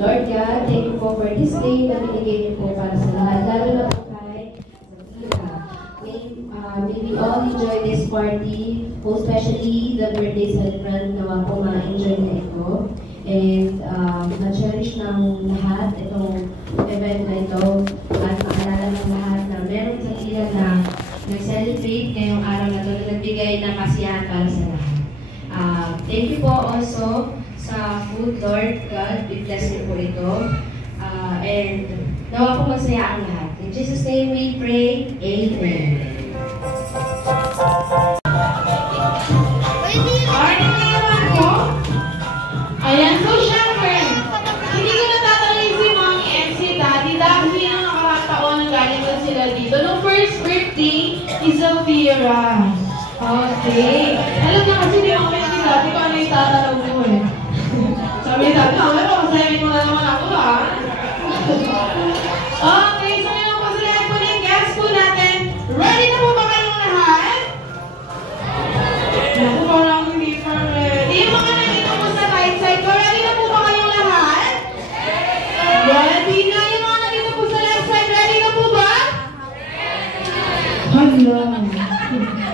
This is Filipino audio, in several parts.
Lord God, thank you po for this day na binigay niyo po para sa lahat. Lalo na po kay may we all enjoy this party, especially the birthday celebrant na po ma-enjoy na ito. And na-cherish ng lahat itong event na ito at maalala ng lahat na meron sa sila na nag-celebrate ngayong araw na ito na nagbigay ng kasiyahan para sa lahat. Thank you po also sa food, Lord God, we bless you po ito. And nawa po masaya ang lahat. In Jesus' name we pray, Amen. Ayan, so syempre, hindi ko natatanong si Mommy and si Daddy dahil ang nakaraang taon galing na sila dito. Nung first birthday is Elvira. Okay. Alam niya kasi di Mommy and si Daddy kung ano yung tatanong mo eh. Sabi ni Daddy, pero kasayahin mo na naman ako ha. Okay, so ngayon pasalayan po na yung guests po natin. Ready na po ba kayong lahat? Naku, parang hindi pa ready. Yung mga nandito po sa right side ko, ready na po ba kayong lahat? Ready na. Yung mga nandito po sa left side, ready na po ba? Hala.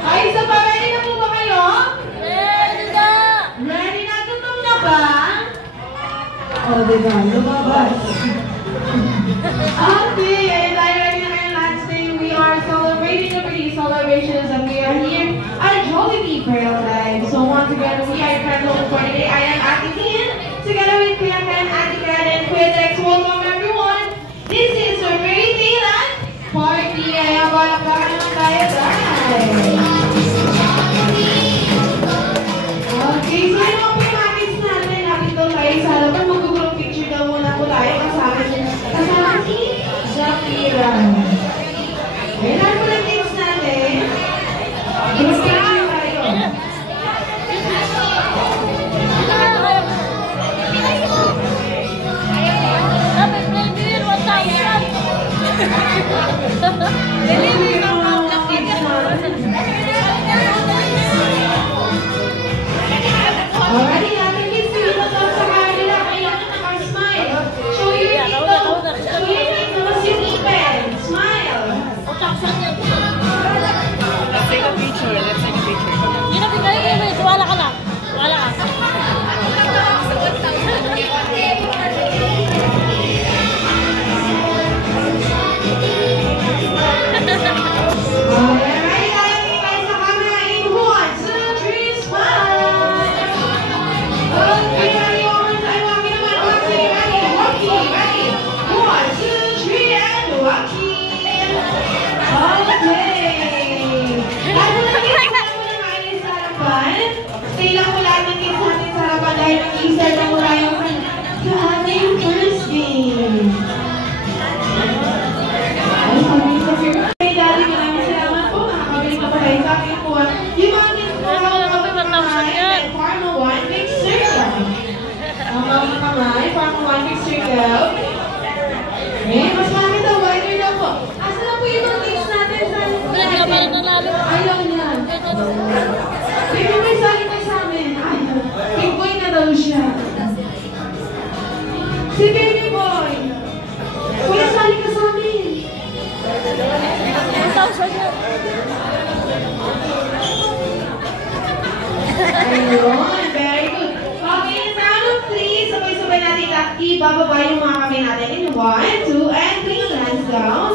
Ay, isa pa, ready na po ba kayo? Ready na. Ready na. Gutom na ba? O, diba? Lumabas. Okay, and I ready na kayo lahat today. We are celebrating the birthday celebrations and we are here at Jollibee Pearl Live. So once again, we are friends for today. I am Ate Tin, together with Kuya Ken, Ate Ken, and Kuya Dex. Welcome everyone. This is our birthday lunch party. Kaya balak-balak naman tayo, guys. Okay, so ano po yung artist natin? Lapit daw tayo sa halaman. Mag-group picture daw muna po tayo kasama si Shakira. Ayan, ano po yung tips natin? Group picture tayo. Alrighty, natin kids, dito daw sa camera. Kailangan naka-smile. Show your dito. Show your dito. Mas yung ipin. Smile. mag-i-start na po tayo sa ating first game. Ay, sabi ko sa Hey, Daddy, maraming salamat po. Nakakabili ka pa tayo sa akin po. Yung mga Pharma 1 Big Circle. Ang mga kamay, Pharma 1 Big Circle. Eh, mas marami daw, wider daw po. Asa na po yung mga games natin sa ayaw niya. Baby boy, sali ka sa amin. Ayaw. Big boy na daw siya. Si baby boy. Kuya, sali ka sa amin. Ayun, very good. Okay, in round of 3, sabay-sabay natin ibababa yung mga kamay natin in 1, 2, and 3. Hands down.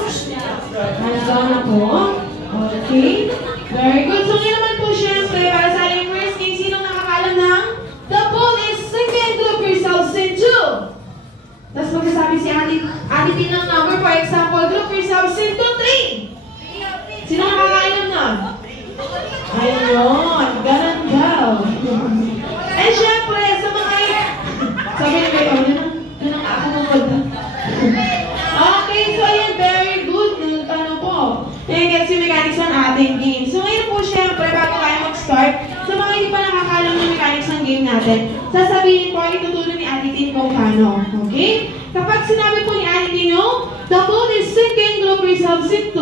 Hands down na po. Okay. Very good. So, ngayon naman po syempre, para sa ating first game, sinong nakakalam ng the ball is second, group yourselves in 2. Tapos magsasabi si Ate Tin ng number, for example, group yourselves into 3. Sino nakakalam na? Ayun, ganun daw. And syempre, sa mga sabi ni Bay, yun ang ako mong okay, so ayun, very good. Ano po? Yan gets yung mechanics ng ating game. So ngayon po, syempre, bago tayo mag-start, sa mga hindi pa nakakalam ng mechanics ng game natin, sasabihin po, itutulong ni Ate Tin kung paano. Okay? Kapag sinabi po ni Ate Tin yung, the ball is sinking, group yourselves in 2,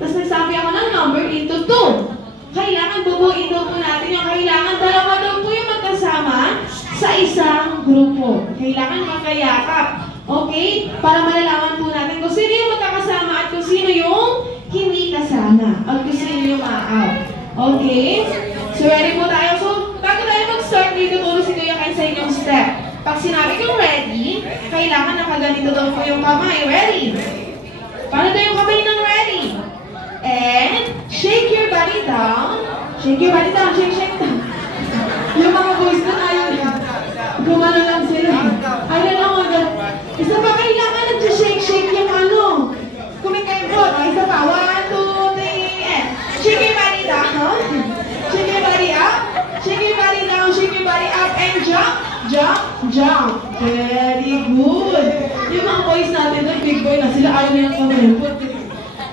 tapos nagsabi ako ng number into 2. Kailangan bubuin daw po natin yung kailangan dalawa daw po yung magkasama sa isang grupo. Kailangan magkayakap. Okay? Para malalaman po natin kung sino yung magkakasama at kung sino yung hindi kasama. At kung sino yung ma-out. Okay? So, ready po tayo. So, bago tayo mag-start, dito tuturo si Kuya Ken sa inyong step. Pag sinabi kong ready, kailangan nakaganito daw po yung kamay. Ready? Paano daw yung kamay ng ready? And shake your body down. Shake your body down. Shake, shake down. Yung mga boys na ayaw niya. Gumano lang sila. Ayaw lang mga. Isa pa kailangan nag-shake, shake yung ano. Kumikembot. Isa pa. 1, 2, 3, and shake your body down. Shake your body up. Shake your body down. Shake your body up. And jump, jump, jump. Very good. Yung mga boys natin doon, big boy na sila. Ayaw nilang kumikembot.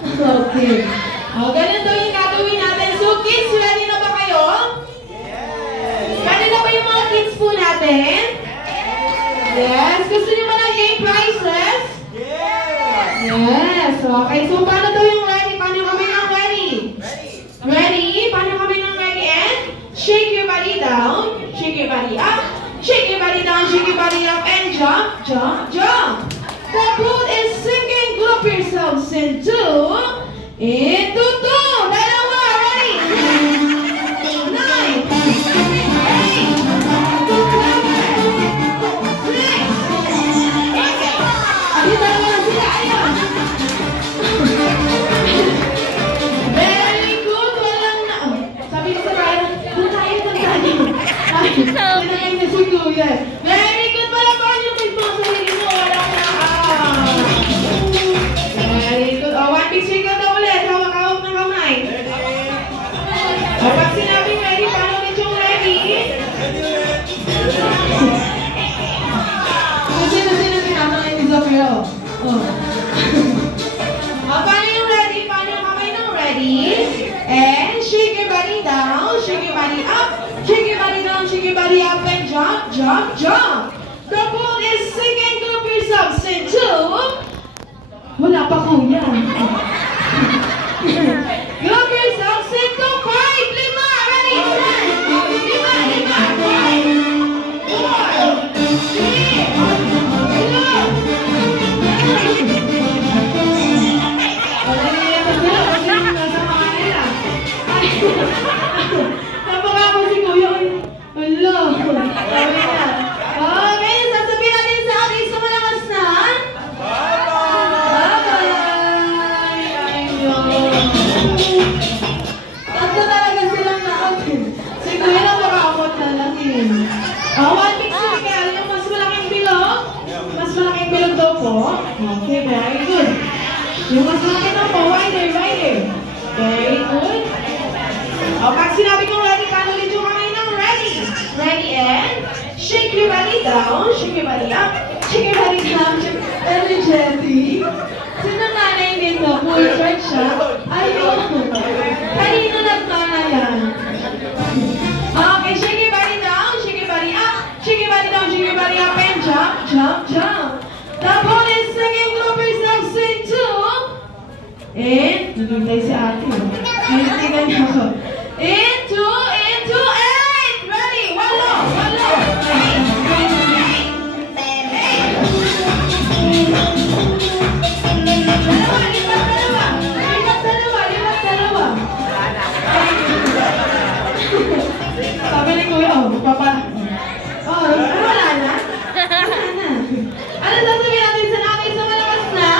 Okay. O, ganun daw yung gagawin natin. So, kids, ready na ba kayo? Yes! Ready na ba yung mga kids po natin? Yes! Gusto niyo ba ng game prizes? Yes! Yes! Okay, so paano daw yung ready? Paano kami ng ready? Ready? Paano kami ng ready? And shake your body down. Shake your body up. Shake your body down. Shake your body up. And jump, jump, jump. The boat is sinking. Group yourselves in 2. Into 2. Dalawa. Ready? 9. 8. 7. 6. Ayun, dalawa lang sila. Ayun. Very good. Walang na. Sabi ko sa Brian, doon tayo, doon tayo. Ay, na si Kuya. Very good. Malapan yung may mga sarili mo. Walang na. Very good. O, 1 big circle na ulit. Hawak-hawak ng kamay. O, pag sinabing ready, paano ulit yung ready? Kasi tinatanong ni Zofio. O, paano yung ready? Paano yung kamay ng ready? And shake your body down. Shake your body up. Shake your body down. Shake your body up. And jump, jump, jump. The ball is sinking. Group yourselves in 2. Wala pa kuya. Group yourselves into 5. 5. Ready? 1 big circle, yung mas malaking bilog. Mas malaking bilog daw po. Okay, very good. Yung mas malaki daw po, wider, wider. Very good. O, pag sinabi kong ready, paano ulit yung kamay ng ready? Ready and Shake your body down, shake your body up, shake your body down, energetic. Sino nanay dito? Full church siya? Ayun. Kanina nagtana yan. Okay, shake your body down, shake your body up, shake your body down, shake your body up, and jump, jump, jump. The bonus second group is next into. And, nagintay si ate. Nagintay niya ako. Into, eight. Ready, walo. Dalawa. Sabi ni Kuya, papa. Wala na? Ano sasabihin natin sa natin sa malakas na?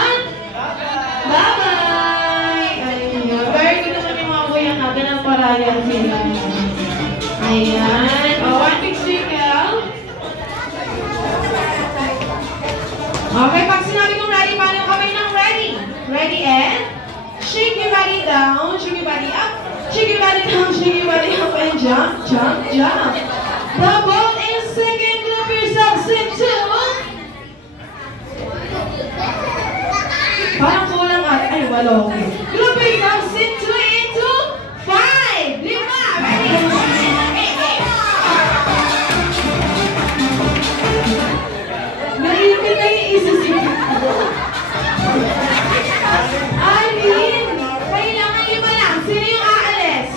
Bye-bye! Ayun. Very good naman yung mga kuya natin ang parayan sila. Ayan. One big circle. Okay, pag sinabi kong ready, paano kami ng ready? Ready and shake your body down, shake your body up, shake your body down, shake your body up, and jump, jump, jump. The ball is second, group yourselves into. Parang kulang at, ay, walo. Group yourselves into 5. 5. Ready? Naipit na yung isisip. Alin, kailangan lima lang. Sino yung aalis?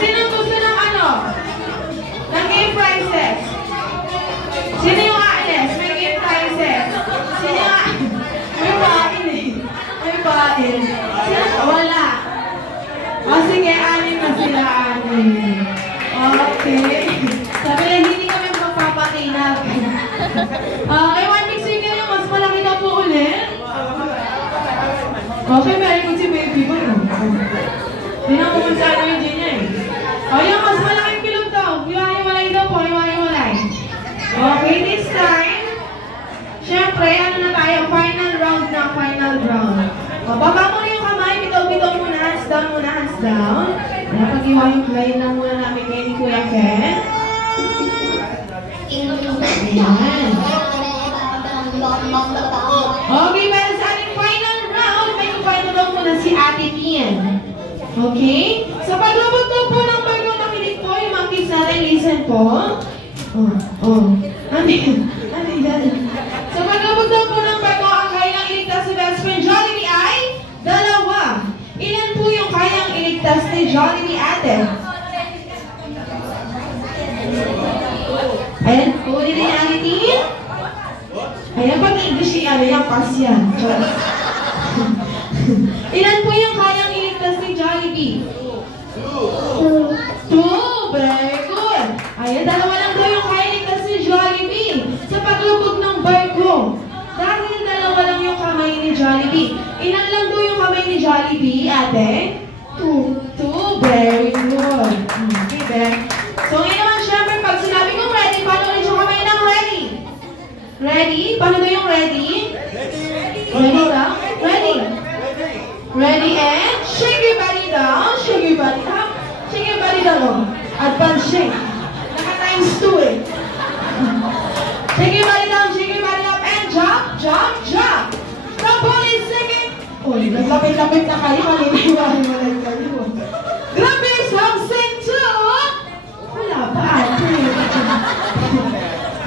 Sino gusto ng ano? Ng game prizes? Sino yung aalis? May game prizes. Sino yung may pain eh. May pain. Sino? Wala. Sige, anim na sila, anim. Okay. Sabi na hindi kami magpapatinag. Okay, one big circle yung mas malaki na po ulit. Okay, very good si baby ba? Hindi na kumansado yung dyan niya eh. O, yung mas malaking pilog daw. Iwalay daw po, iwalay. Okay, this time, syempre, ano na tayo? Final round na, final round. O, baba muna yung kamay, bitaw-bitaw muna, hands down muna, hands down. Napag-iwalay lang muna namin kayo ni Kuya Ken. Ayan. Okay, para sa ating final round, may final round muna si Ate Kian. Okay? Sa paglabot daw po ng bago, nakinig po yung mga kids natin, listen po. Ano yan? Sa paglabot daw po ng bago, ang kayang iligtas si best friend Jollibee ay 2. Ilan po yung kayang iligtas ni Jollibee ate? Ayan, kunin niya ang itin. Ayan, pag English yan, yung pass yan. Ilan po yung kayang iligtas ni Jollibee? 2. Very good. Ayan, 2 lang daw yung kayang iligtas ni Jollibee sa paglubog ng barko. Dahil 2 lang yung kamay ni Jollibee. Ilan lang daw yung kamay ni Jollibee, ate? 2. Very good. Okay, then. So, ngayon naman, syempre, pag sinabi kong ready, paano ulit yung kamay ng ready? Ready? Paano daw yung ready? Ready daw? Ready. Ready and shake your body down, shake your body up, shake your body down. Advance shake. Naka-times 2 eh. Shake your body down, shake your body up, and jump, jump, jump. The ball is second. Uy, naglapit-lapit na kayo. Kanina-iwahin kayo. Grab yourself, sing to. Wala pa ate.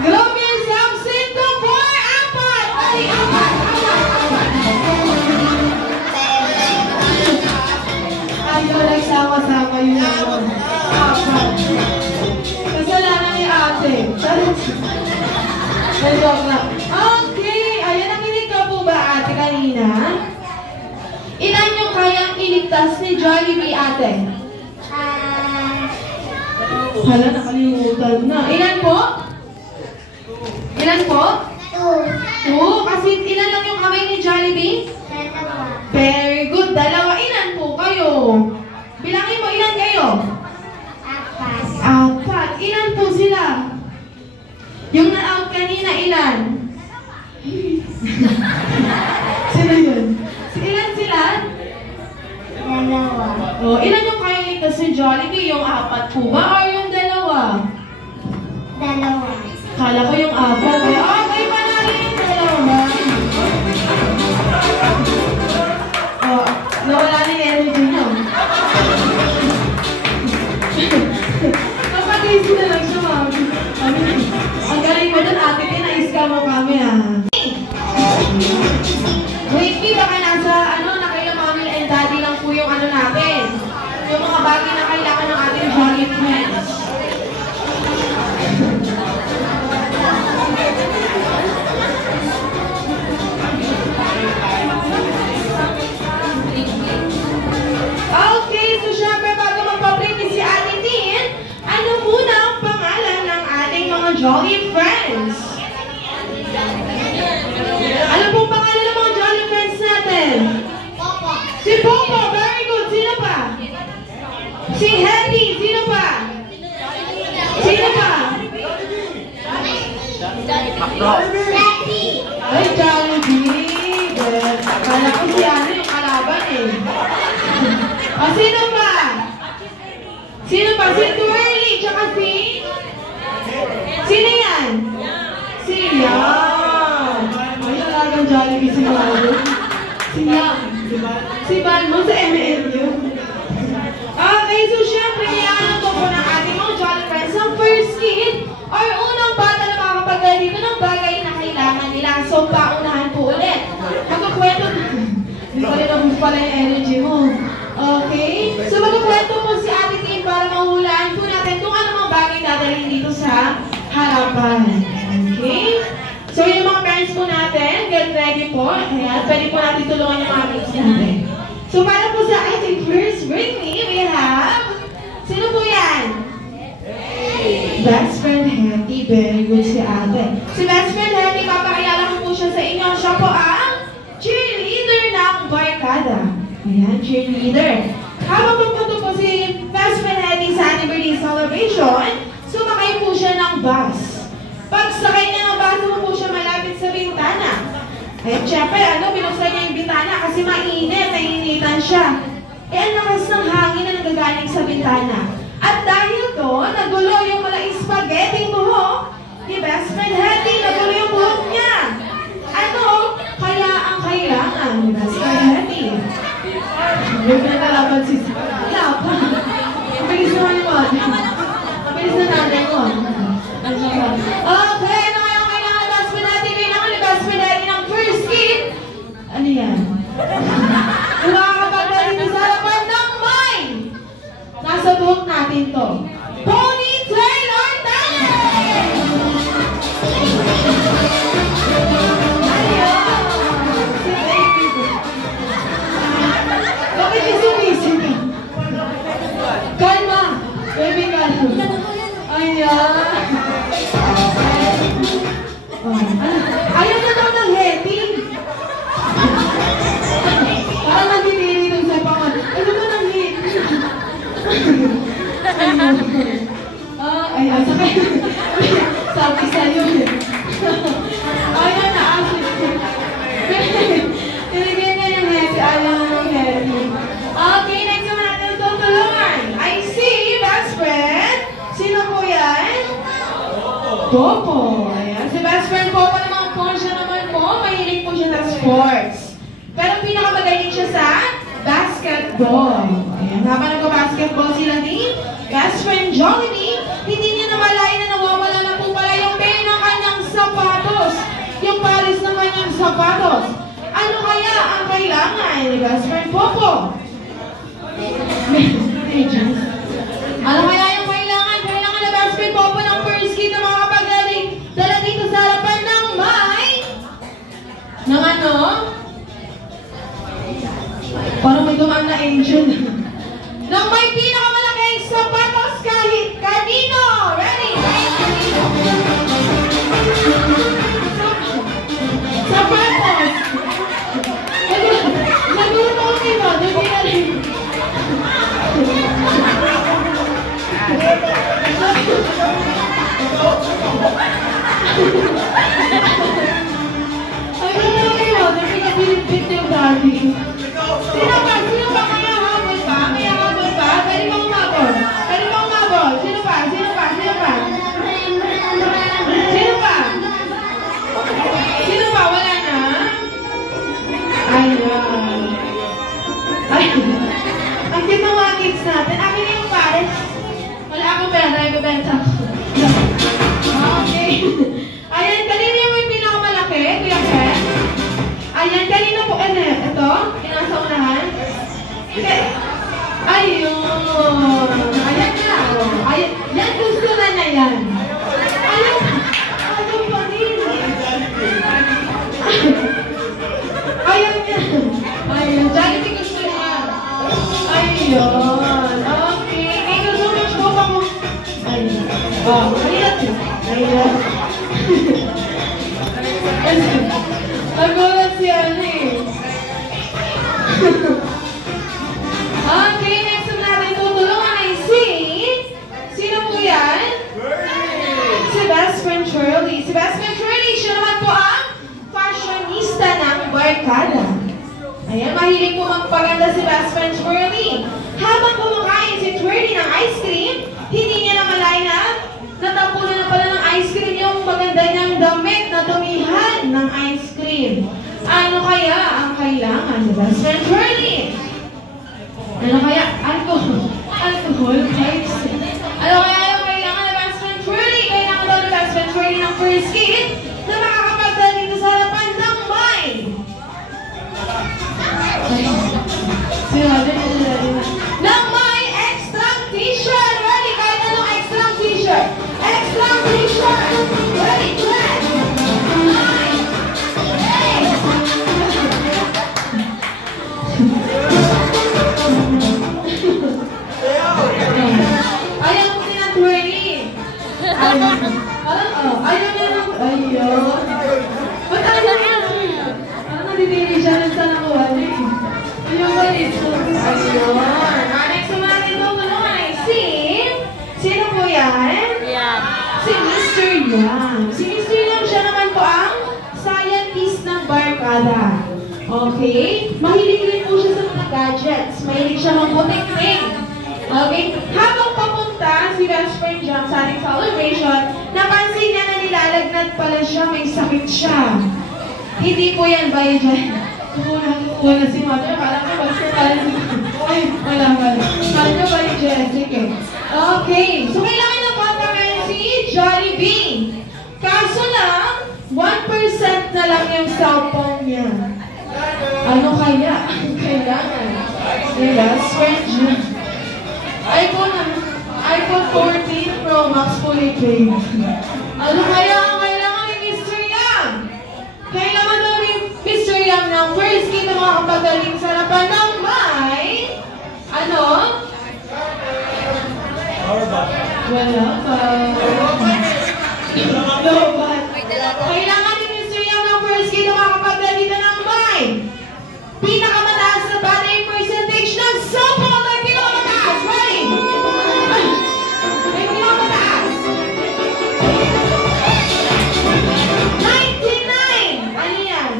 Grab yourself, sing to 4. Apat. Ay, apat. Ayaw nagsama-sama yung apat. Kasalanan ni ate. Nag-joke na. Okay, ayan, nakinig ka po ba ate kanina? Ilan yung kayang iligtas ni Jollibee ate? Hala, nakalimutan na. Ilan po? Ilan po? 2. Kasi ilan lang yung kamay ni Jollibee? Very good. 2. Ilan po kayo? Bilangin mo, ilan kayo? 4. Ilan po sila? Yung na-out kanina, ilan? Sino yun? Ilan sila? 2. Oh, ilan yung kayang ligtas si Jollibee? Yung 4 po ba or yung 2? Dalawa. Kala ko yung 4. Okay, panalo yung 2. Oh, nawala na yung energy niyo. Kapag-isip na lang siya, mami. Ang galing mo dun, ate, na-iska mo kami, Wait, baka nasa, nakailang mami and daddy lang po yung natin. Yung mga bagay na kailangan ng ating jolly friends. Okay, so syempre bago magpa-play si Ate Tin, ano muna ang pangalan ng ating mga jolly friends? Ano pong pangalan ng mga jolly friends natin? Popo. Si Popo, very good. Sino pa? Si Hetty, sino pa? Sino pa? Daddy. Ay, Jollibee. Akala ko si yung kalaban sino pa? Sino pa? Si Twirly, tsaka si? Sino yan? Si Yang. Ay, talagang Jollibee si Malo. Si Yang. Si Balmo sa MLU. Okay, so syempre, iyanan ko po ng ating mga jolly friends ang first kid or unang bata na makakapagdala dito ng bagay na kailangan nila. So, paunahan po ulit. Magkukwento. Hindi ko rin nabus pala yung energy mo. Okay? So, magkukwento po si Ate Tin para mahulaan po natin kung ano mga bagay dadalhin dito sa harapan. Okay? So, yung mga parents po natin, get ready po. Ayan, pwede po natin tulungan yung mga kids natin. So, para po sa ating first with me, we have... Sino po yan? Best friend Hetty. Very good si ate. Si best friend Hetty, papakilala ko po siya sa inyo. Siya po ang cheerleader ng barkada. Ayan, cheerleader. Habang magpunto po si best friend Hetty sa ating birthday celebration, sumakay po siya ng bus. Pag sakay niya ng bus, po siya malapit sa bintana. At syempre, binuksan niya yung bintana kasi mainit, nainitan siya. Ang lakas ng hangin na nagagaling sa bintana. At dahil doon, nagulo yung mga spaghetti buhok ni best friend Hetty, nagulo yung buhok niya. Kaya ang kailangan ni best friend Hetty? Huwag na nalaman si Wala pa. Mabilis naman yung mga. Mabilis na nanay ko. Okay, ano kaya ang kailangan ni best friend Hetty? Kailangan ni best friend Hetty ng first kid. Ano yan? Kung makakapagdali sa harapan ng mind. Nasa buhok natin to. Ponytail or talent! Bakit yung sumisip? Kalma! Baby, kalma. Ayan. Ayaw na daw ng Hetty. Parang nandiniri dun sa pangan. Ano ba ng Hetty? Ay, sakay. Sabi sa'yo eh. Ayaw na, asin. Tinigyan na yung Hetty. Ayaw na ng Hetty. Okay, next naman natin tutulungan. I see, best friend. Sino po yan? Popo. Ayan. Si best friend Popo naman po siya naman po. Mahilig po siya sa sports. Pero pinakamagaling siya sa basketball. Ayan. Habang nagka-basketball sila ni best friend Jollibee, hindi niya namalayan na nawawala na po pala yung pair ng kanyang sapatos. Yung palis ng kanyang sapatos. Ano kaya ang kailangan ni best friend Popo? Ano kaya yung kailangan? Kailangan na best friend Popo ng first kid na makakapagdala dito sa harapan ng ng ano? Parang may dumaan na angel. Nang may pinakamalaking sapatos kahit kanino. Ready? Sapatos! Nagulo ko dito. Doon pinalim. Pinipit yung daddy. Sino ba? Sino ba? Kaya habol pa? Kaya habol pa? Pwede mo umabol? Nagbenta ko. Okay. Ayan, kanina yung pinakamalaki, Kuya Ken. Ayan, kanina po, ano, ito, pinasa unahan. Ayun. Ayan na. Ayan, yan gusto na na yan. Ayan, ano pa rin. Ayan yan. Ayun, Jollibee gusto niya. Ayun. Okay. Thank you so much po mo. Ayun. Oh, ayun. Ayun. Nagulat si ano eh. Okay, next natin tutulungan ay sino po yan? Si best friend Shirley. Si best friend Shirley, siya naman po ang fashionista ng barkada. Ayan, mahilig po magpaganda si best friend Shirley. Habang kumakain si Shirley ng ice cream, hindi niya namalay na natapunan na pala ng ice cream yung maganda niyang damit na dumihan ng ice cream. Ano kaya ang kailangan ni best friend Shirley? Ano kaya? Alcohol types. Ano kaya yung kailangan ni best friend Shirley? Kailangan daw ni best friend Shirley ng first kid na makakapagdala dito sa harapan ng mind. Ng may extra t-shirt. Ready? Kahit anong extra t-shirt. Extra t-shirt. Ready? Set. 9. Ayaw mo din ang twirling. Ayaw niya ng... Ayaw. Ba't ayaw niya? Nadidiri siya ng sa nakuha niya. Ayaw ba dito? Ayun. Next naman natin tutulungan ay sino po yan? Yan. Si Mr. Yang. Si Mr. Yang, siya naman po ang scientist ng barkada. Okay? Mahilig rin po siya sa mga gadgets. Mahilig siya magputik-tik. Okay? Habang papunta si best friend Yang sa ating celebration, napansin niya na nilalagnat pala siya, may sakit siya. Hindi po yan ba yun dyan? Wala si mother, parang ko ba siya parang ay, wala. Parang ko ba yung Jessica? Okay, so kailangan na bata ngayon si Jollibee. Kaso lang, 1% na lang yung cellphone niya. Ano kaya? Kailangan. Yung best friend niya. iPhone 14 Pro Max fully paid. Ano kaya ang kailangan ni Mr. Yang? Kailangan daw ni Mr. Yang ng first kit na makakapagaling sa harapan ng may... Ano? Wala pa. Lobat. Kailangan ni Mr. Yang ng first kit na makakapagaling ng may... Pinakamataas na battery percentage ng softball ay pinakamataas. Ready? Ay, pinakamataas. 99! Ano yan?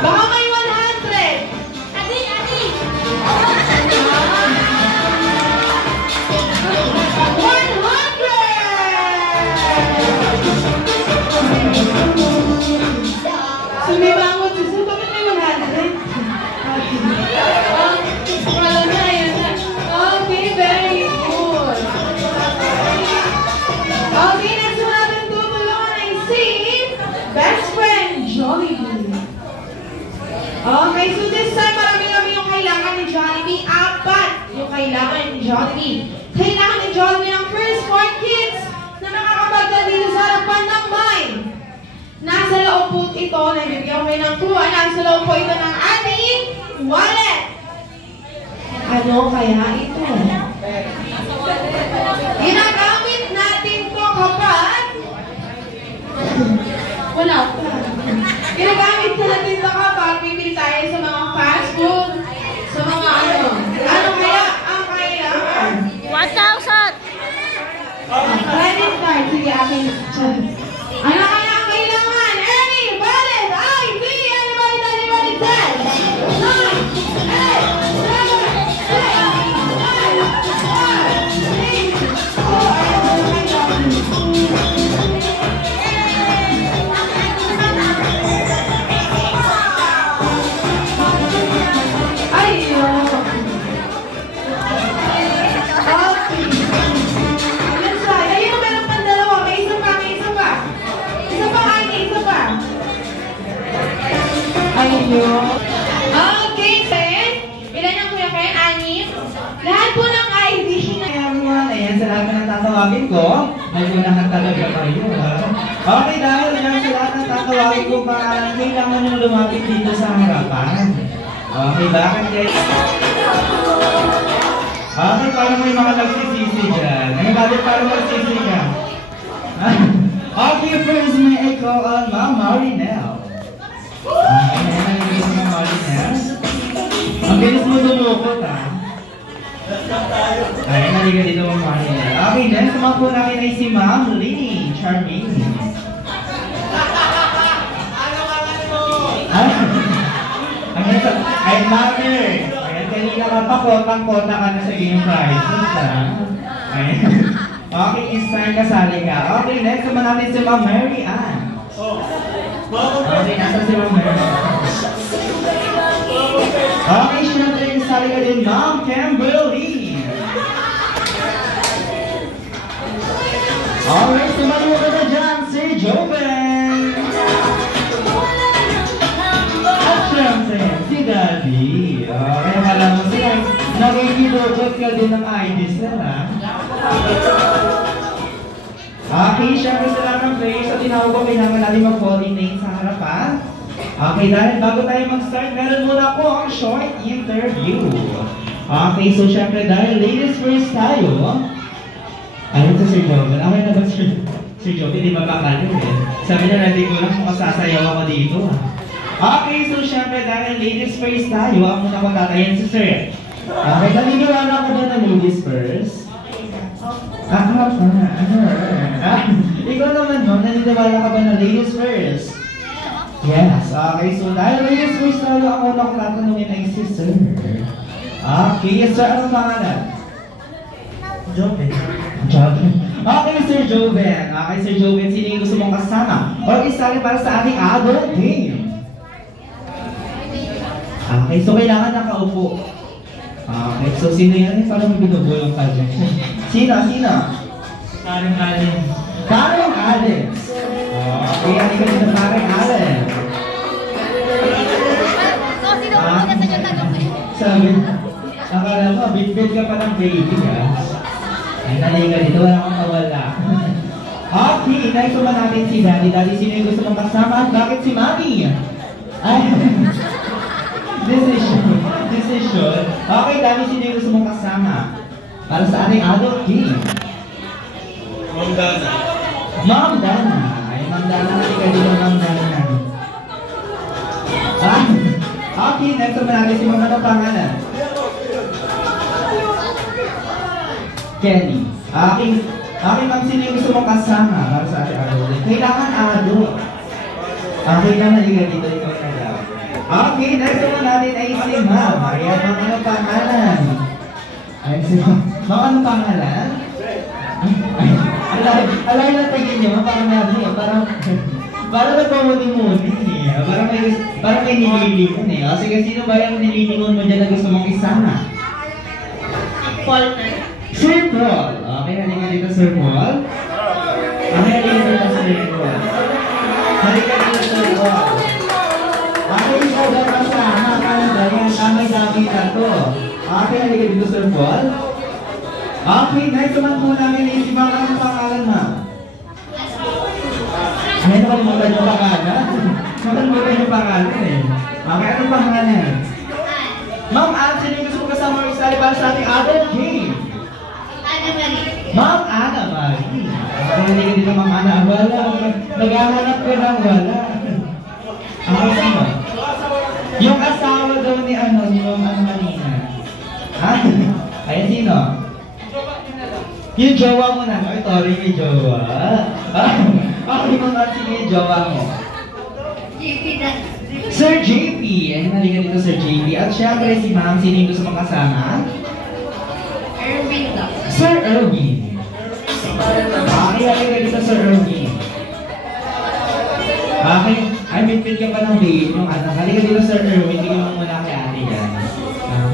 Baka may 100! Sumibangot si Sue, bakit may 100? Wala na yan. Okay, very good. Okay, next one natin tutulungan ay si best friend Jollibee. Okay, so this time marami-rami yung kailangan ni Jollibee. 4 yung kailangan ni Jollibee. Kailangan ni Jollibee ng first 4 kids na nakakapagdala dito sa harapan ng mind. Nasa loob po ito, nabibigyan ko kayo ng clue, nasa loob po ito ng ating wallet. Ano kaya ito? Ginagamit natin to kapag... Wala pa. Ginagamit natin to kapag bibili tayo sa mga fast food, sa mga ano. Ano kaya ang kailangan? 1,000! Credit card. Sige, akin. Ano kaya ang kailangan? Any, valid, ID, anybody, 10, 9, 8, 7, 6, 5, 4, you. Okay, Ken. Ilan ang Kuya Ken? 6? Lahat po ng ID na. Hey everyone, ayan sa lahat na tatawagin ko. Nagunahan talaga kayo. Okay, dahil yan sa lahat na tatawagin ko para kailangan nyo lumapit dito sa harapan. Okay, bakit guys? Okay, parang may mga nagsisisi dyan. Ano ba din parang nagsisisi ka? Okay, first may echo on Ma'am Marinelle. Ayan, nalagay ko Ma'am Marinelle. Ang bilis mo dumukot ha. Ayan, nalagay dito Ma'am Marinelle. Okay, next naman po namin ay si Ma'am Lee Charming. Ay, mother! Ayan, kanina ka pa kotang-kota ka na sa game prizes, ha? Ayan. Okay, it's time kasali ka. Okay, next naman natin si Ma'am Mary Ann. Okay, nasa si Ma'am Mary Ann. Okay, syempre, kasali ka din, Ma'am Kimberly. Alright, sumayo ka na dyan, Sir Joven. At syempre, si Daddy. Kaya pala mo sila, nagigilodot ka din ng IDs nila. Okay, syempre sila ng players. So, tinawag ko, kailangan natin mag-coordinate sa harapan. Okay, dahil bago tayo mag-start, meron muna po ang short interview. Okay, so syempre dahil ladies first tayo. Ayun to Sir Joven. Okay na ba Sir Joven? Di ba makakalip eh? Sabi niya, hindi ko lang kung masasayaw ako dito. Okay, so syempre dahil ladies first tayo, ang muna ko tatayin si Sir. Okay, naniniwala ko ba na ladies first? Ikaw naman no, naniniwala ka ba na ladies first? Yes, okay, so dahil ladies first tayo, ang muna ko tatanungin ay si Sir. Okay, yes sir, anong pangalan? Joven. Joven. Okay, Sir Joven. Okay, Sir Joven, sino yung gusto mong kasama? O isali para sa ating adult game? Okay, so kailangan nakaupo. Okay, so sino yan? Parang binubulong ka dyan. Sino? Karen Allen. Karen Allen. Okay, ano ka dito Karen Allen? Sabi, akala mo, big-big ka pa ng baby ha? Ay, nalay ka dito, wala kang mawala. Okay, next naman natin si Daddy. Daddy, sino yung gusto mong kasama at bakit si Mami? Ay, decision. Okay, Daddy, sino yung gusto mong kasama? Para sa ating adult game. Ma'am Dana. Ma'am Dana. Ay, Ma'am Dana, nalay ka dito, Ma'am Dana. Okay, next naman natin si Ma'am, anong pangalan? Kenny. Okay, Ma'am, sino yung gusto mong kasama para sa ating adult? Kailangan adult. Okay lang, naliga dito ikaw na daw. Okay, next naman natin ay si Ma'am. Ayan, Ma'am, anong pangalan? Ayan si Ma'am. Ma'am, anong pangalan? Alay lang tingin niyo, Ma'am, parang nabi, parang nagpamuni-muni. Parang may nililingon eh. O sige, sino ba yung nililingon mo dyan na gusto mong isama? Paul. Sir Paul. Okay, halika dito Sir Paul. Okay, halika dito Sir Paul. Halika dito Sir Paul. Okay, ikaw daw kasama. Kaya damay-damay na to. Okay, halika dito Sir Paul. Okay, next naman po namin naisip ang anong pangalan na? Ay, nakalimutan yung pangalan. Nakalimutan yung pangalan eh. Okay, anong pangalan? Ma'am Ann, sino yung gusto mo kasama o isali para sa ating adult game? Ma'am Ana Marie. Okay, hindi ka dito Ma'am Ana. Wala. Naghahanap ko ng wala. Ako sino? Yung asawa daw ni ano, ni Ma'am Ana Marina. Ha? Ayan sino? Yung jowa mo na. Ay, sorry, may jowa. Okay, Ma'am Ana, sino yung jowa mo? Sir JP. Ayun, halika dito Sir JP. At syempre si Ma'am, sino yung gusto mong kasama? Sir Erwin. Okay, halika dito Sir Erwin. Okay, ay bitbit ka pa ng babe yung anak. Halika dito Sir Erwin, hindi mo muna kay ate yan.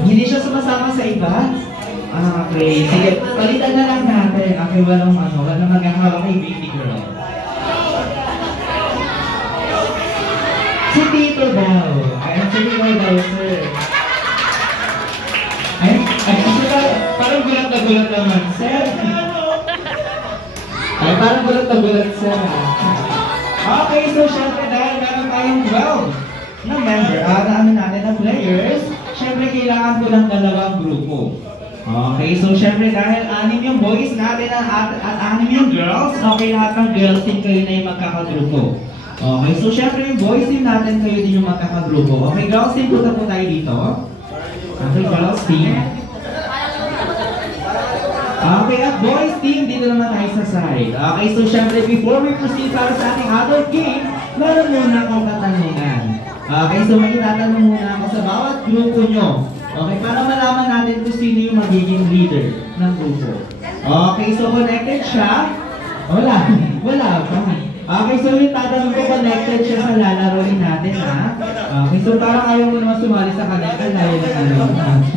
Hindi siya sumasama sa iba? Okay, sige, palitan na lang natin. Okay, walang magkakawa kay baby girl. Si Tito daw. Ayan si Sir, ikaw daw, sir. Ay, parang gulat na gulat naman, sir. Ay, parang gulat na gulat, sir. Okay, so syempre dahil meron tayong 12 na member, ano natin na players, syempre kailangan ko ng dalawang grupo. Okay, so syempre dahil 6 yung boys natin at 6 yung girls, okay, lahat ng girls team kayo na yung magkakagrupo. Okay, so syempre yung boys team natin kayo din yung magkakagrupo. Okay, girls team, punta po tayo dito. Okay, girls team. Okay, at boys team, dito naman tayo sa side. Okay, so syempre before we proceed para sa ating adult game, meron muna akong katanungan. Okay, so may itatanong muna ako sa bawat grupo nyo. Okay, para malaman natin kung sino yung magiging leader ng grupo. Okay, so connected siya. Wala pa. Okay, so yung tatanong ko, connected siya sa lalaroin natin, ha? Okay, so parang ayaw mo naman sumali sa connected, ayaw na lalaroin.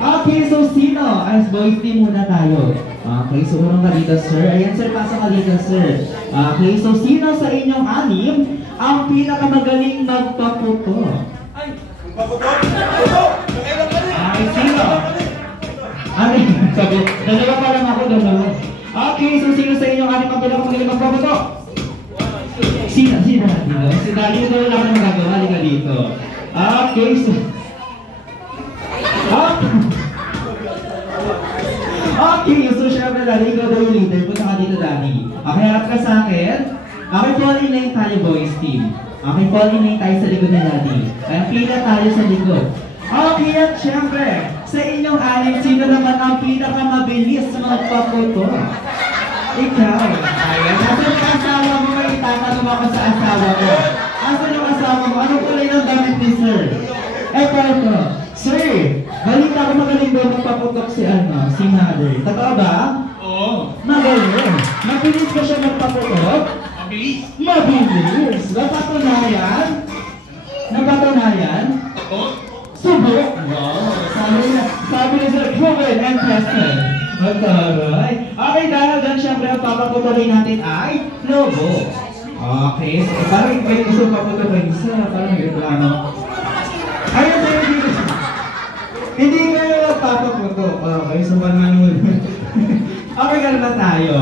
Okay, so sino? As boys team muna tayo. Okay, so unang ka dito, sir. Ayan, sir, pasok ka dito, sir. Okay, so sino sa inyong 6 ang pinakamagaling magpaputo? Okay, sino? Ay, sabi, dalawa pa lang ako, dalawa. Okay, so sino sa inyong 6 ang pinakamagaling magpaputo? Sino dito? Si Dali, ito lang ang magagawa. Halika dito. Okay, so... Okay, so syempre Dali, ikaw daw yung leader. Punta ka dito, Dali. Okay, harap ka sa akin. Okay, fall in line tayo, boys team. Okay, fall in line tayo sa likod ni Dali. Kaya pila tayo sa likod. Okay, at syempre, sa inyong 6, sino naman ang pinakamabilis magpaputo? Ikaw. Ayan, nasa yung asawa mo, may itatanong ako sa asawa mo. Asan yung asawa mo? Anong kulay ng damit ni sir? Ito. Sir, balita ko magaling daw magpaputok si mother. Totoo ba? Oo. Magaling. Mabilis ba siya magpaputok? Mabilis. Mabilis. Napatunayan? Oo. Subok. Wow. Sabi niya sir, proven and tested. Mataray. Okay, dahil dyan syempre ang papaputuloy natin ay lobo. Okay, so parang may gusto paputuloy isa, parang may reklamo. Ayun sa'yo dito. Hindi kayo papaputo. Okay, so mananul. Okay, ganun na tayo.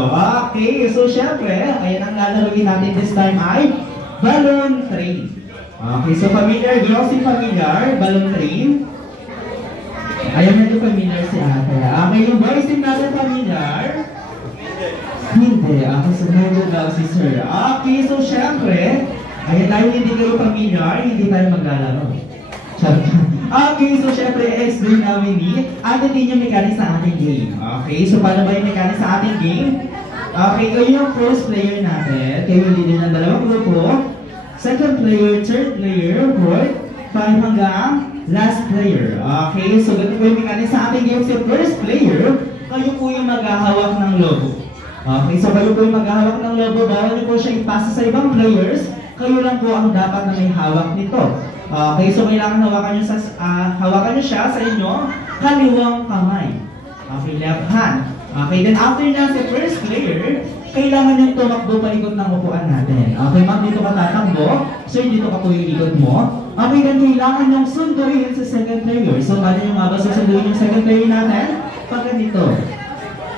Okay, so syempre, ayan ang lalaroin natin this time ay balloon train. Okay, so familiar, girls in familiar, balloon train. Ayaw na ito familiar si ate. Okay, yung boys team natin familiar. Hindi, ako sa medyo daw si sir. Okay, so syempre, ayan tayo hindi kayo familiar, hindi tayo maglalaro. Okay, so syempre, explain namin ni atin din yung mechanics sa ating game. Okay, so paano ba yung mechanics sa ating game? Okay, kayo yung first player natin. Kayo yung leader ng dalawang grupo. Second player, third player, fourth, 5 hanggang last player. Okay, so ganito po yung mechanics sa ating game. Sa first player, kayo po yung maghahawak ng lobo. Okay, so kayo po yung maghahawak ng lobo. Bawal niyo po siya ipasa sa ibang players. Kayo lang po ang dapat na may hawak nito. Okay, so kailangan hawakan niyo siya sa inyong kaliwang kamay. Okay, left hand. Okay, then after niya sa first player, kailangan niyang tumakbo palikot ng upuan natin. Okay, ma'am, dito ka tatakbo. Sir, dito ka po yung ikot mo. Okay, then kailangan niyang sunduin sa second player. So, paano yung mga susunduin yung second player natin? Pag ganito.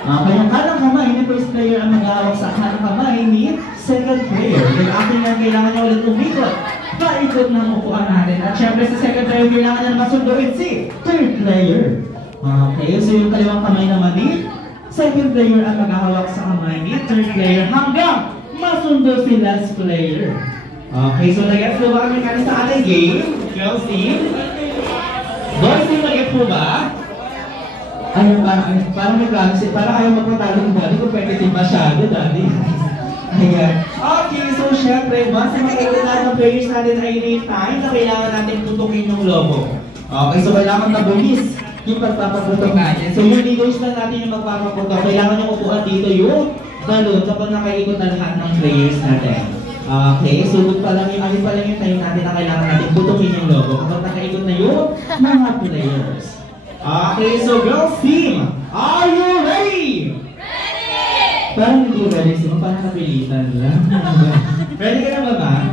Okay, yung kanang kamay ni first player ang maghahawak sa kanang kamay ni second player. Then after niya, kailangan niya ulit umikot paikot ng upuan natin. At syempre sa second player, kailangan niya masunduin si third player. Okay, so yung kaliwang kamay naman ni second player ang maghahawak sa kamay ni third player hanggang masundo si last player. Okay, so nag-gets po ba kami sa ating game? Girls team? Boys team, nag-gets po ba? Ayun, parang may plans, parang ayaw magpatalo ng dali kung pwede team masyado, dali. Ayan. Okay, so syempre, once na magkaroon na ng players natin ay may time na kailangan natin tutukin yung lobo. Okay, so kailangan mabulis yung pagpapaputok natin. So yung leaders lang natin yung magpapaputok. Kailangan yung upuan dito yung balloon kapag nakaikot na lahat ng players natin. Okay, so good pa lang yung time natin na kailangan natin tutukin yung lobo kapag nakaikot na yung mga players. Okay, so girls team, are you ready? Parang hindi ready sila, parang napilitan lang. Ready ka na ba ba?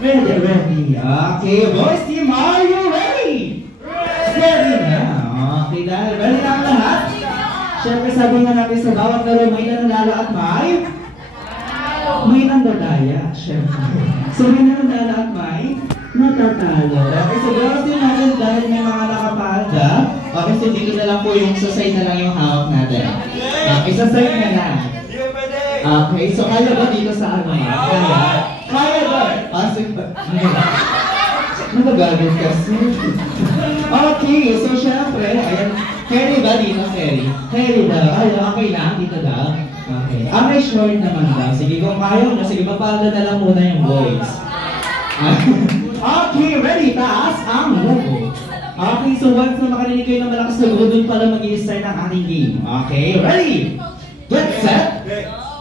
Ready. ready? Okay, boys team, are you ready? Ready na. Okay, dahil ready na ang lahat. Siyempre sabi nga natin sa bawat laro may nanalo at may nandadaya. Siyempre. So may nanalo at may natatalo. Okay, so girls din natin dahil may mga nakapalda. Okay, so dito na lang po yung sa side na lang yung hawak natin. Okay, sa side na lang. Okay, so kaya ba dito sa ano? Kaya ba? Pasok ba? Nagagalit kasi. Okay, so syempre, ayan. Carry ba dito, Carry? Carry daw. Ay, okay lang, dito daw. Okay. May short naman daw. Sige, kung kaya mo, sige, papalda na lang muna yung boys. Okay, ready? Taas ang logo. Okay, so once na makarinig kayo ng malakas na logo, dun pala mag-i-start ang ating game. Okay, ready? Get set!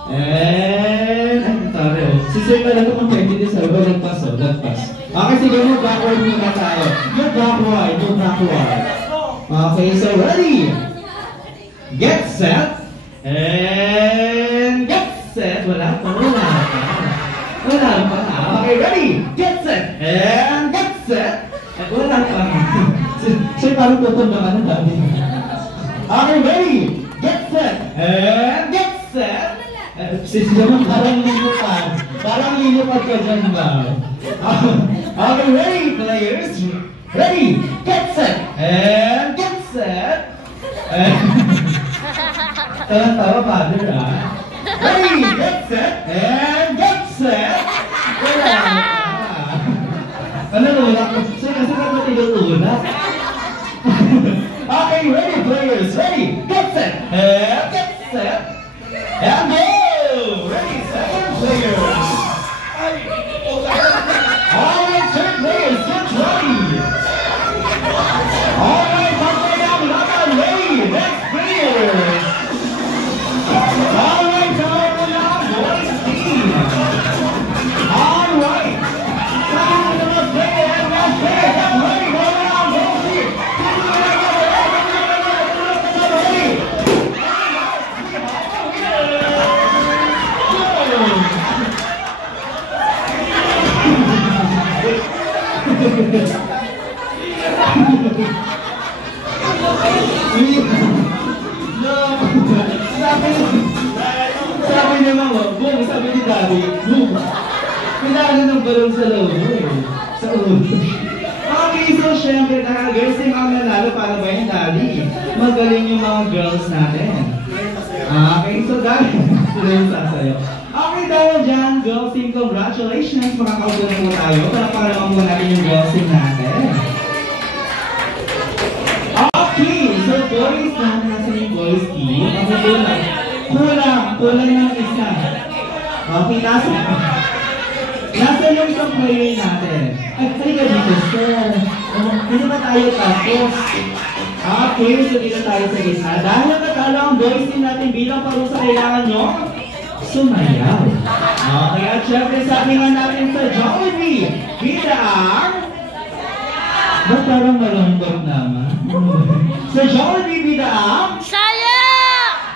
And... ay, tari oh. Si Sir talaga kung pwede din sa lagpas oh, lagpas. Okay, sige mo, backward muna tayo. Go backward, go backward. Okay, so ready? Get set! And... get set! Wala pa. Okay, ready? Get set! And... get set! Wala pa. Sir, parang tutundakan ng dami. Okay, ready? Get set! And... get set! Sis naman parang lilipad. Parang lilipad ka dyan ba? Okay, ready players? Ready, get set, and get set. Tawa father Ready, get set, and get set. Wala. Ano wala ko? Kasi ka matigil-una. Okay, ready players? Ready, get set, and get set. And go! Ready, second players! Alright, third players, get ready! Alright, Pagpayang Laban, ready, next players! Alright, Pagpayang boys team! Alright! Second to the player, next player, get ready, Pagpayang boys team! Sabi ni Mama, boom, sabi ni Daddy, boom. Kailangan ng balon sa loob sa ulo. Okay, so syempre, girls team ang nanalo para ba yung Daddy? Magaling yung mga girls natin. Okay, so dahil sila yung sasayo. Okay, dahil dyan, girls team, congratulations. Makakaupo na po tayo para naman po natin yung girls team natin. Okay, so boys natin nasa yung boys team. Kulang ng isa. Okay, nasa yung isang player natin. Ay, halika dito, sir. Hindi ba tayo tapos? Okay, so dito tayo sa gitna. Dahil natalo ang boys team natin bilang parusa, kailangan nyo sumayaw. Okay, at syempre sabihan natin sa Jollibee. Kita ang... ba't parang malambot naman? Sa Jollibee, bida ang... Saya!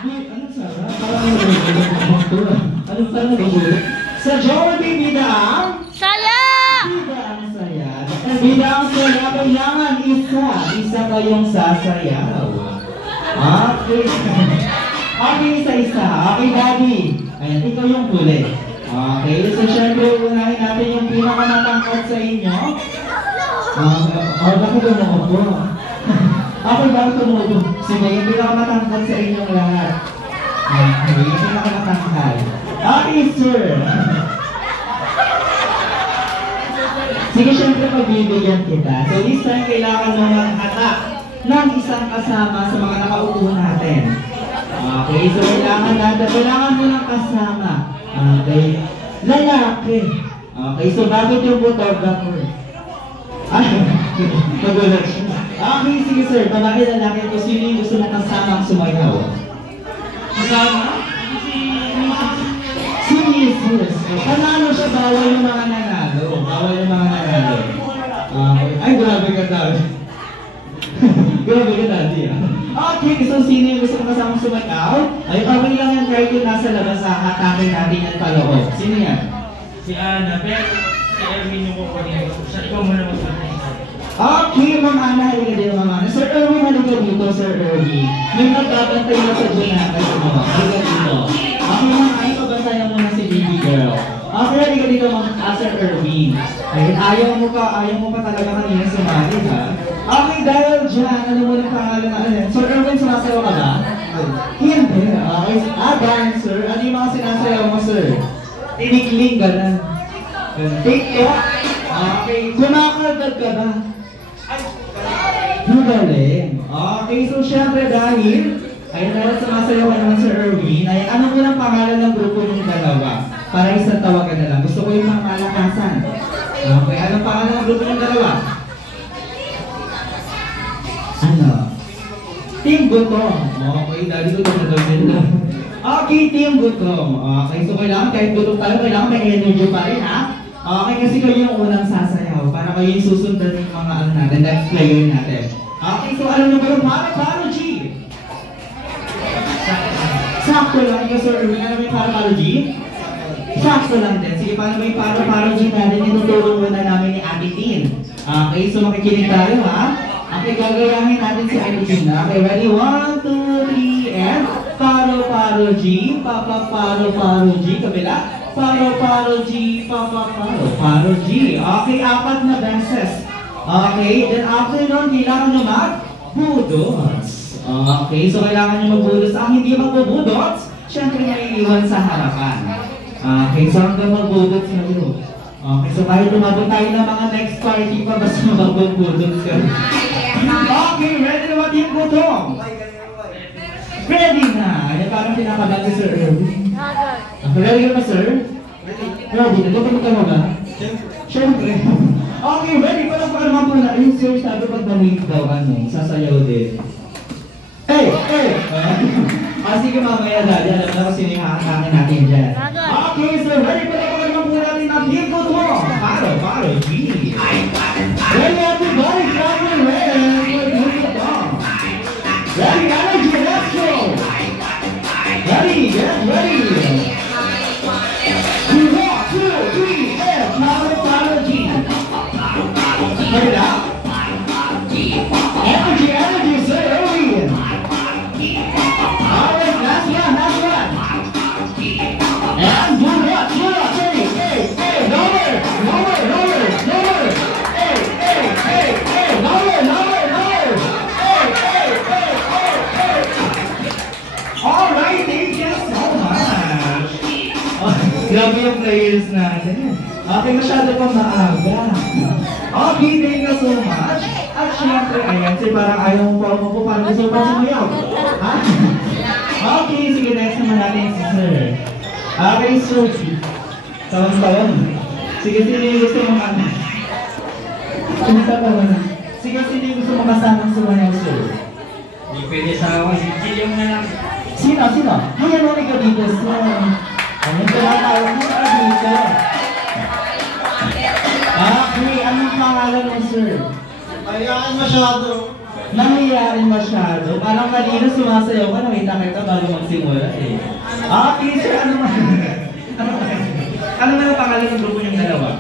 Anong sarap? Parang malambot. Anong parang malambot? Sa Jollibee, bida ang... Saya! Bida ang saya. Bida ang saya, kailangan isa kayong sasayaw. Okay. Okay, isa-isa. Okay, Daddy. Ayan, ikaw yung huli. Okay, so syempre, unahin natin yung pinakamatangkad sa inyo. Bakit umuupo? Okay, bakit umuupo? Sige, yung pinakamatangkad sa inyong lahat. Okay, yung pinakamatangkad. Okay, sir. Sige, syempre, pagbibigyan kita. So this time, kailangan mo mag-attack ng isang kasama sa mga nakaupo natin. Okay, so kailangan mo ng kasama. Okay, lalaki. Okay, so bakit yung photographer? Magulat siya. Okay, sige sir, babae lalaki ko, sino yung gusto mong kasama ang sumayaw? Kasama? Si Mrs. Panalo siya, bawal yung mga nanalo. Ay, grabe ka dati. Grabe ka dati Okay, so sino yung gusto mong kasama sumayaw? Ay, okay lang yan kahit yung nasa labas sa atake natin yan paloob. Sino yan? Si Ana, pero Erwin yung kukunin ko. Ikaw muna mag-isa. Okay, Ma'am Ana, halika din, Ma'am Ana. Sir Erwin, halika dito, Sir Erwin. May nagbabantay na sa Jonathan mo. Halika dito. Okay, Ma'am Ana, pabantayan mo na si baby girl. Okay, halika dito, Sir Erwin. Ayun, ayaw mo pa talaga kanina sumali, ha? Okay, dahil dyan, ano mo ng pangalan na ano? Sir Erwin, sumasayaw ka ba? Hindi. Okay, dancer. Ano yung mga sinasayaw mo, sir? Tinikling, gano'n. TikTok. Okay, kumakaldag ka ba? Magaling. Okay, so syempre dahil sumasayaw ka naman Sir Erwin, ay ano mo ng pangalan ng grupo ng dalawa? Para isang tawagan na lang. Gusto ko yung pangmalakasan. Okay, anong pangalan ng grupo ng dalawa? Ano? Team Gutom. Okay, dahil gutom na daw sila. Okay, Team Gutom. Okay, so kailangan kahit gutom tayo, kailangan may energy pa rin, ha? Okay, kasi kayo yung unang sasayaw para kayo yung susundan yung mga ano natin, next player natin. Okay, so alam nyo ba yung Paro G? Sakto lang yung Sir Erwin. Alam mo yung Paro G? Sakto lang din. Sige, paano ba yung Paro G natin? Itutulong muna namin ni Ate Tin. Okay, so makikinig tayo, ha? Okay, gagayahin natin si Ate Tin. Okay, ready? 1, 2, 3, and Paro G, Paro G, kabila. Paro G, Paro G. Okay, 4 na beses. Okay, then after nun, kailangan nyo mag-budots. Okay, so kailangan nyo mag-budots. Ang hindi mag-budots, syempre may iwan sa harapan. Okay, so hanggang mag-budots na yun. Okay, so kahit lumabot tayo ng mga next party pa, basta mag-budots ka. Okay, ready na ba Team Gutom? Ready na! Ayan, parang pinakabat si Sir Erwin. Ready ka ba, sir? Ready. Nagpapagod ka mo ba? Siyempre. Okay, ready pa lang para naman po na. Ayun, sir, sabi pag na-meet daw, sasayaw din. Hey! Sige mamaya, daddy. Alam na kung sino yung hakakin natin dyan. Okay, sir, ready pa lang para naman po natin ang Team Gutom. Paro G. Ready, everybody, clap your hands. Ready, energy, let's go! Ready, get ready! 2, 3, and Paro G! Check it out! Energy, Sir Erwin! Alright, last one! And do what? Hey, lower! Hey, lower! Alright, thank you so much! Grabe yung players natin. Okay, masyado pa maaga. Okay, thank you so much. At syempre, ayan, parang ayaw mo pa mo po, parang gusto pa sumayaw. Okay, sige, next naman natin si Sir. Okay, Sophie. Tawang-tawang. Sige, sino yung gusto mong ano? Sige, sino yung gusto mong kasamang sumayaw, Sir? Hindi pwede sa ako. Yung na lang. Sino? Ngayon mo ka dito, Sir. Ano tinatawag mo ka dito? Okay, anong pangalan mo, Sir? Mahihain masyado. Nangyayari masyado. Parang kanina sumasayaw ka, nakita kita bago magsimula eh. Okay, Sir, ano man ang pangalan ng grupo niyong dalawa?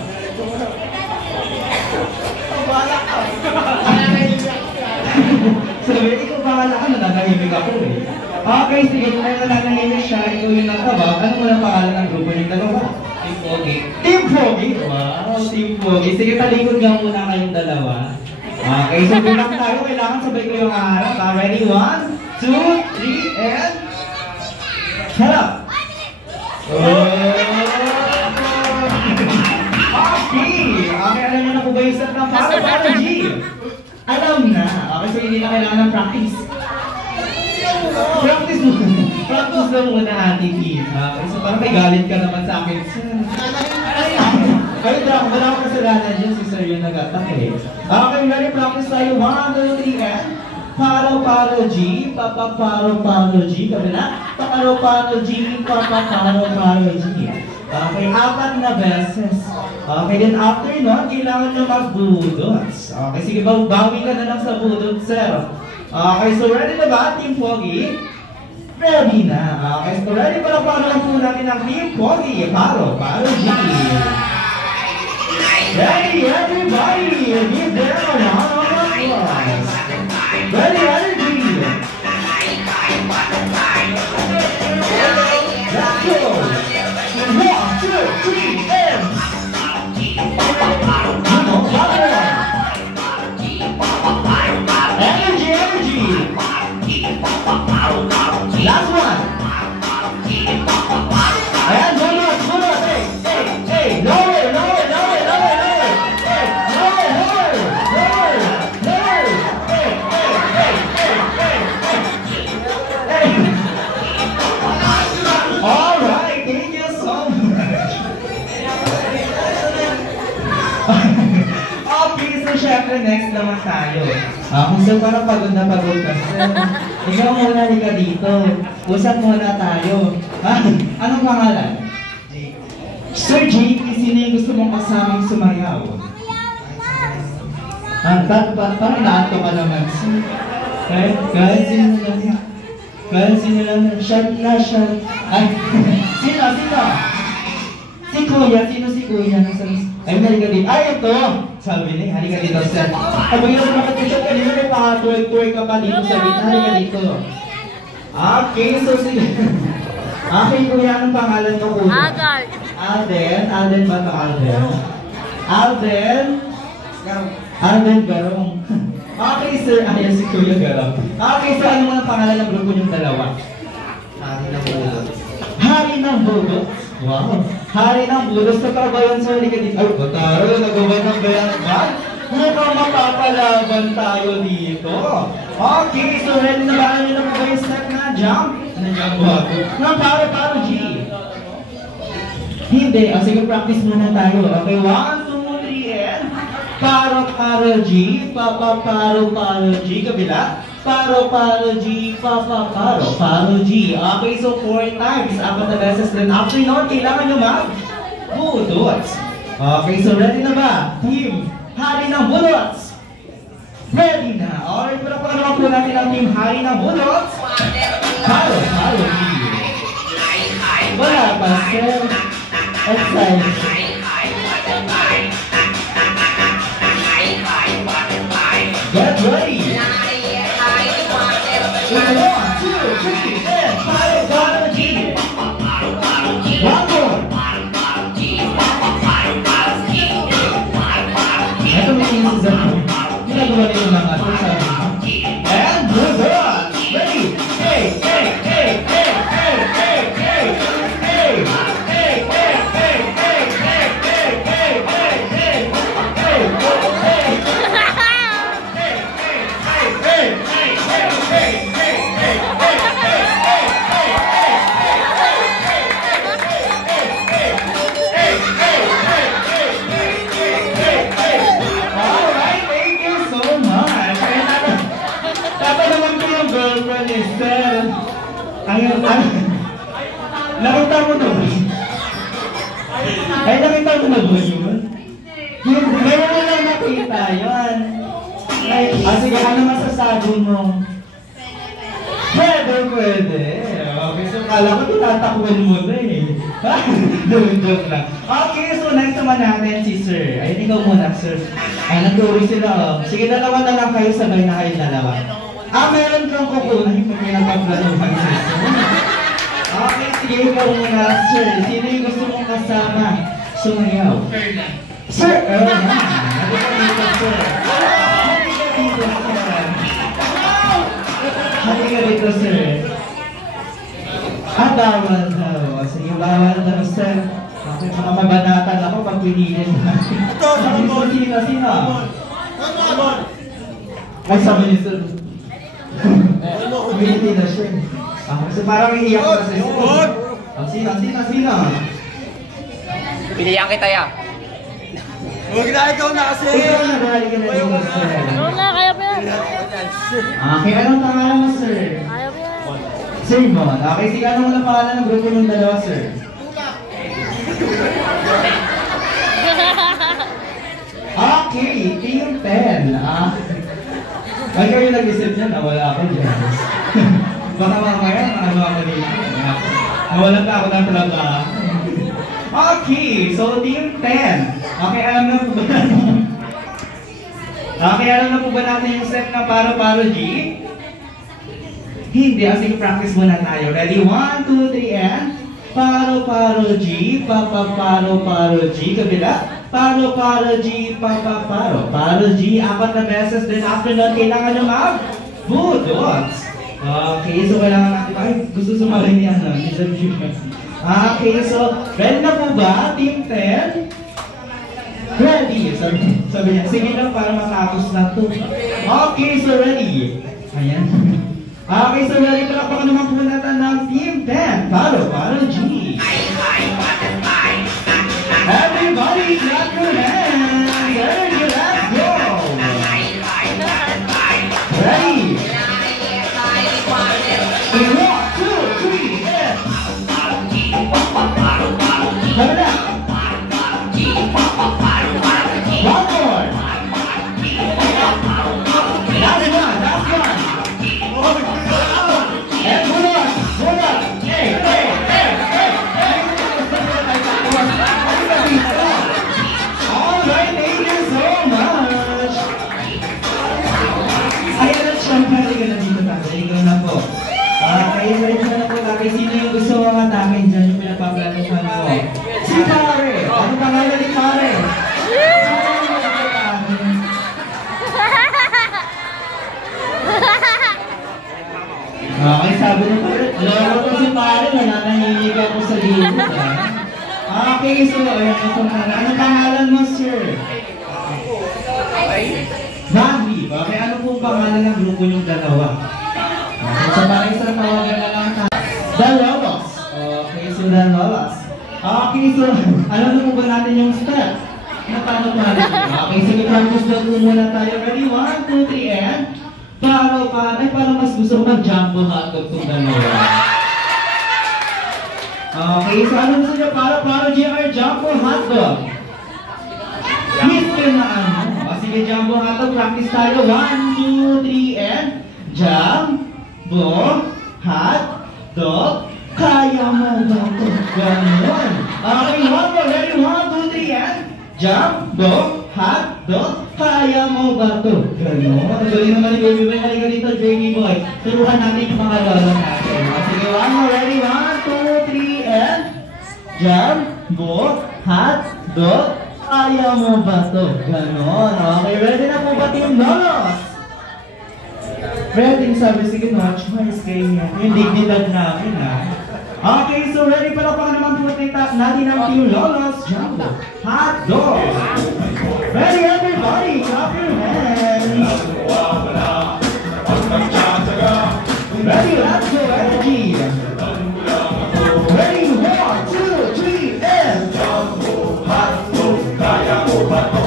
Sabi, ikaw bahala ka, nananahimik ako eh. Okay, sige, kung nananahimik siya, ikaw yung nagtabag, ano mo ang pangalan ng grupo niyong dalawa? Team Pogi. Team Pogi? Wow, Team Pogi. Sige, talikod nga muna kayong dalawa. Okay, so bilang tayo, kailangan sabay ko yung harap. Ready? 1, 2, 3, and... Harap! Okay, alam niyo na po ba yung step ng Paro G? Alam na. Okay, so hindi na kailangan ng practice. Practice na muna ating team. Okay, so parang may galit ka naman sa akin. Ay, wala akong kasalanan dyan. Si Sir yung nag-attack eh. Okay, ready, practice tayo. 1, 2, 3, and... Paro G, Paro G, kabila. Paro G, Paro G. Okay, 4 na beses. Okay, then after nun, kailangan nyo mag-budots. Okay, sige, bawi ka na lang sa budots, sir. Okay, so ready na ba, Team Pogi? Ready na. Okay, so ready pa lang po natin ang Team Pogi. Paro G. Ready, everybody! Give them a round of applause. Ready, energy! Let's go! 1, 2, 3, and... Come on, energy, energy! Last one! And one more, hey, hey, hey, lower, lower, lower, lower, lower! Hey, lower, lower, lower, lower! Hey, hey, hey, hey, hey, hey! Alright, thank you so much! Okay, so syempre next naman tayo. Kung saan parang pagod na pagod ka, sir. Ikaw muna ka dito. Usap muna tayo. Anong pangalan? Sir JP, sino yung gusto mong kasamang sumayaw? Parang naato ka naman, sir. Kahit sino lang. Kahit sino lang. Shot na, shot. Ay, sino? Si Kuya, sino si Kuya? Ay, halika dito. Ay, ito! Sabi niya, halika dito, sir. Ay, bagay na makatito kanina, may pakatuwag-tuwag ka pa dito sa dito. Halika dito. Okay, so sige. Okay, Kuya, anong pangalan mo, Kuya? Alden ba ito, Alden? Alden Garong. Okay, sir. Ayan si Kuya Garong. Okay, so ano mga pangalan ng grupo niyong dalawa? Hari ng Bulot. Wow. Hari ng Bulot. Sa kabayan, sir, halika dito. Ay, bataro, nagawa ng bayan ba? Mukhang mapapalaban tayo dito. Okay, so ready na ba? Ano nyo na ba yung step na jump? Na-jump ba ako? Na paro, G. Hindi. O, sige, practice muna tayo. Okay, 1, 2, 3, and... Paro, G. Paro, G. Kabila. Paro, G. Paro, G. Okay, so 4 times. 4 na beses din. After nun, kailangan nyo mag-budots. Okay, so ready na ba? Team Hari ng Budots. Ready na. Alright, pero naman po natin ang Team Hari ng Budots. Paro, G. Wala pa, sir. Excited. Get ready. 1, 2, 3, and Paro, G. One more. Ito may inisip ako. Ginagawa niyo yung mga ito sa akin. And move on. Ready? Hey, hey, hey, hey, hey, hey, hey, hey, hey, hey, hey, hey, hey, hey, hey, hey, alright, thank you so much. Dapat naman ko yung girlfriend is sir. Ayun, nakita mo na ba? Ay, nakita mo na ba yun? Meron mo lang nakita yun. Ay, sige, ano masasabi mo? Pwede. Okay, so kala ko tinatakwan mo na eh. Joke lang. Okay, so next naman natin si Sir. Ayun, ikaw muna, Sir. Ay, nag-uwi sila, oh. Sige, dalawa na lang kayo, sabay na kayo dalawa. Meron kang kukunin pag may nagpaplanuhan sa Sir. Okay, sige, ikaw muna, Sir. Sino yung gusto mong kasama? Sumayaw. Sir Earl, halika dito, Sir. Halika dito, Sir. Bawal daw. Sige, bawal daw, Sir. Okay, mga mabanatan ako pag pinilin. Sino? Ay, sabi niyo, Sir. Hindi na siya. So parang iiyak ko sa Sir. Sino? Pilihan kita ya. Huwag na, ikaw na kasi! Ikaw na, balik ka na dito, Sir. Oo nga, kaya pa yan. Okay, anong pangalan mo, Sir? Kaya pa yan. Sir Mon. Okay, sige, ano ang pangalan ng grupo ng dalawa, Sir? Okay, Team 10. Ay, kayo nag-isip niya, nawala ako dyan. Baka mamaya, ano ako dito. Nawalan pa ako ng trabaho. Okay, so Team 10. Okay, alam na po ba natin? Okay, alam na po ba natin yung step ng paro-paro G? Hindi, sige practice muna tayo. Ready? 1, 2, 3, and paro-paro G, paro-paro G, kabila. Paro-paro G, paro G, 4 na beses. Then after nun, kailangan nyo mag-budot. Okay, so kailangan natin, ay, gusto sumarin yan, no? Okay, so, ready na po ba, Team 10? Ready! Sabi niya, sige lang para matapos na to. Okay, so ready. Ayan. Okay, so ready pala pa naman po natin ng Team 10. Paro G. Everybody clap your hands. Ready, let's go. Ready. 1, 2, 3, and kabila. One more. Last one, last one. And hold on. Hey. All right, thank you so much. Ayan na siya, pwede na dito tayo. Ikaw na po. Kaya ready na po tayo. Sino yung gusto mga takin dyan yung pinagpaplanuhan ko? Si Pare. Ano pangalan ni Pare? Okay, sabi na po, alam ko si Pare, nananahilig ako sa libot. Okay, so, ayan ito na. Ano pangalan mo, sir? Bobby. Okay, ano pong pangalan ng grupo yung dalawa? So, parang isang tawagan na lang tayo. The Lolos. Okay, so The Lolos. Okay, so, alam na po ba natin yung step? Na paano natin? Okay, sige, practice na po muna tayo. Ready? 1, 2, 3, and ay parang mas gusto ko mag-jumbo hotdog itong dalawa. Okay, so ano gusto nyo? Paro GR jumbo hotdog. Hit ka na ano? Sige, jumbo hotdog. Practice tayo. 1, 2, 3, and jumbo hotdog. Kaya mo ba ito? Ganon. Okay, one more. Ready? 1, 2, 3, and jumbo hotdog. Kaya mo ba ito? Ganon. Galing naman ni Baby Boy. Halika dito, Jamie Boy. Turuhan natin yung mga lolo natin. Sige, one more. Ready? 1, 2, 3, and jumbo hotdog. Kaya mo ba ito? Ganon. Okay, ready na po ba Team Lolos? Ready, sabi, sige, no choice kayo niya. Yung dignidad namin, ha? Okay, so ready pala pa naman po natin ang Team Lolos Jumbo Hotdog. Ready, everybody? Clap your hands. Ready, let's go, energy. Ready, 1, 2, 3, and Jumbo Hotdog. Kaya mo ba ito?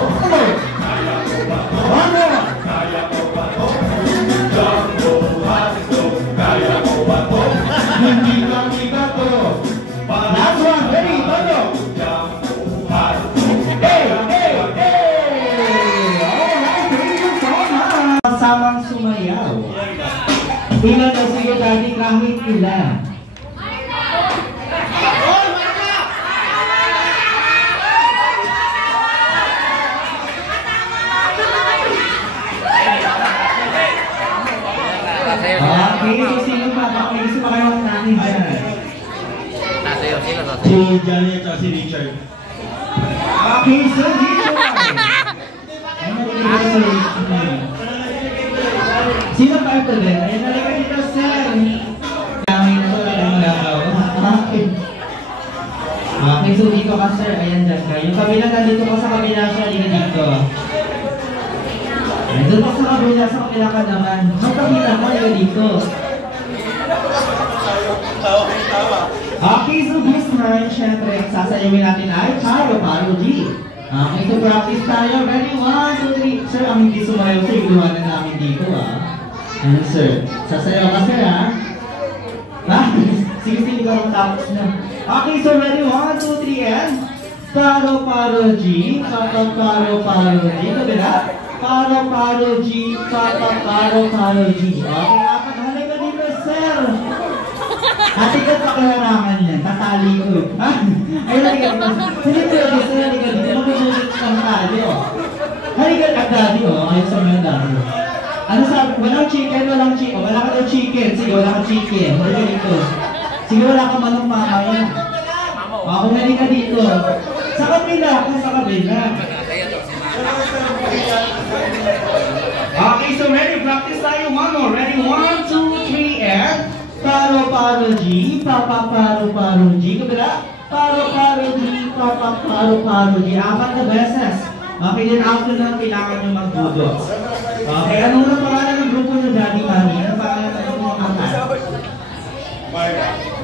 One more. Hindi kami bato. Last one, ready, bato. Hey! Alright, thank you so much. Kasamang sumayaw. Ilan na sige dati kahit ilan. Okay, so sino pa? Baka may gusto pa kayo natin dyan. Si Janet at si Richard. Okay, so dito sino pa ito din? Ayun, nalika dito, sir. Kami na ito, alam mo lang. Okay, so dito ka, sir. Ayan dyan ka. Yung kabila nandito ka sa kabila siya, halika dito. Doon ka sa kabila ka naman. Sa kabila mo, halika dito. Okay, so this time, syempre, sasayawin natin ay Paro G. Okay, so practice tayo. Ready? 1, 2, 3. Sir, ang hindi sumayaw, sir, iluwanan namin dito, Ano, sir? Sasayaw ka, sir, Sige, sige ka matapos na. Okay, so ready? 1, 2, 3, and Paro G. Paro G. Kabila? Paro G. Paro G. Okay, apat. Halika dito, sir. Atikat pa kalarangan yan, tatali ko. Ayun, halika dito. Halika dito, halika dito. ng tayo. Halika ka daddy, oh. Ayun sa mga daddy. Ano sabi? Walang chicken, walang chicken. Wala ka daw chicken. Sige, wala ka chicken. Halika dito. Sige, wala ka manong mamaya. Kung halika dito. Sa kabila, sa kabila. Okay, so ready? Practice tayo, mano. Ready? 1, 2, 3, and... Paro, paro, G. Papa, paro, paro, G. Kabila. Paro, paro, G. Papa, paro, paro, G. 4 na beses. Okay, then after na kailangan nyo mag-budot. Okay, ano na pangalan ng grupo nyo, Daddy Mami? Ano pangalan ng grupo ng angkat?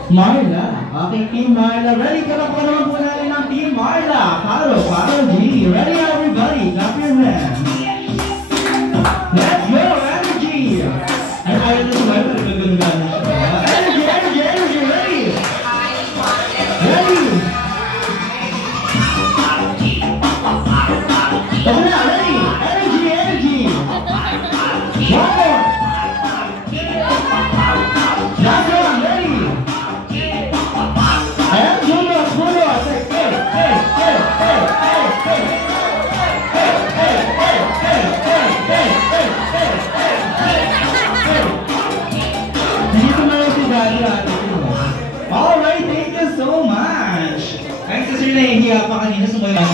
Marla. Okay, Team Marla. Ready? Kalakpan naman po natin ng Team Marla. Paro, paro, G. Ready, everybody? Clap your hands. Let's go, energy! Ay, ayaw na sumaya, pero gagano'n na siya. Energy, energy, energy, ready! Ready! Come on, ready! Energy, energy! One more! Last one, ready! And bulos, bulos! Hey, hey, hey, hey, hey, hey, hey! Hey, hey, hey, hey, hey, hey, hey, hey, hey, hey! Dito na lang si Daddy natin. Alright, thank you so much! Ay, kasi nahihiya pa kanina sumayaw.